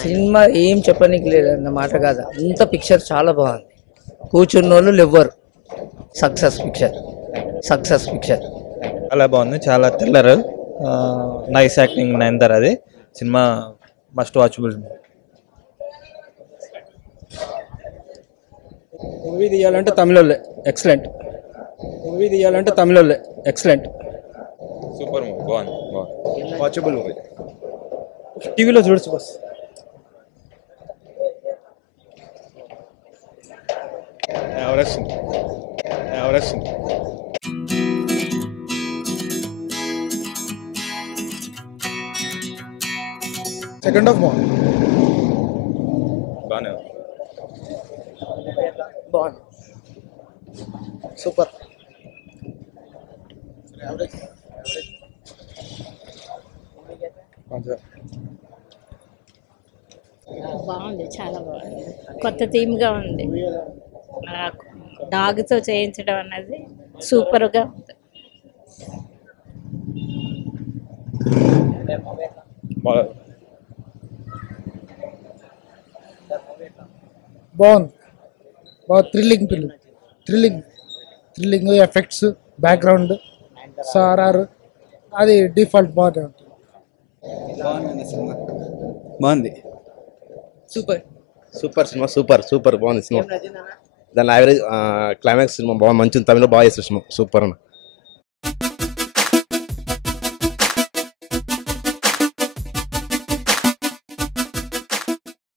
Cinema ఏం చెప్పనీకి లేదన్నమాట కాదు, అంత పిక్చర్ చాలా బాగుంది. కూర్చున్నోళ్ళు ఎవ్వరు. Success picture, success picture. చాలా బాగుంది, చాలా థ్రిల్లర్, నైస్ యాక్టింగ్ నైన్తార్. అది సినిమా మస్ట్ వాచబుల్. మూవీ తీయాలంటే తమిళోళ్ళే ఎక్సలెంట్. మూవీ తీయాలంటే తమిళోళ్ళే ఎక్సలెంట్. సూపర్ మూవీ, బాగుంది. Watchable movie. టీవీలో చూడొచ్చు బస్. సెకండ్ హాఫ్ బాగుంది. బాగానే బాగుంది, సూపర్. బాగుంది, చాలా బాగుంది. కొత్త థీమ్గా ఉంది. డాగ్తో చేయించడం అన్నది సూపర్గా ఉంది. బాగుంది, బాగా thrilling film. Thrilling effects, background, సారార్ అది డిఫాల్ట్ బాగానే ఉంటుంది. బాగుంది, సూపర్ సూపర్ సినిమా, సూపర్ బాగుంది సినిమా. దాని యావరేజ్ క్లైమాక్స్ సినిమా బాగా మంచి తమిళ బాగా చేస్తారు సినిమా, సూపర్ అన్న.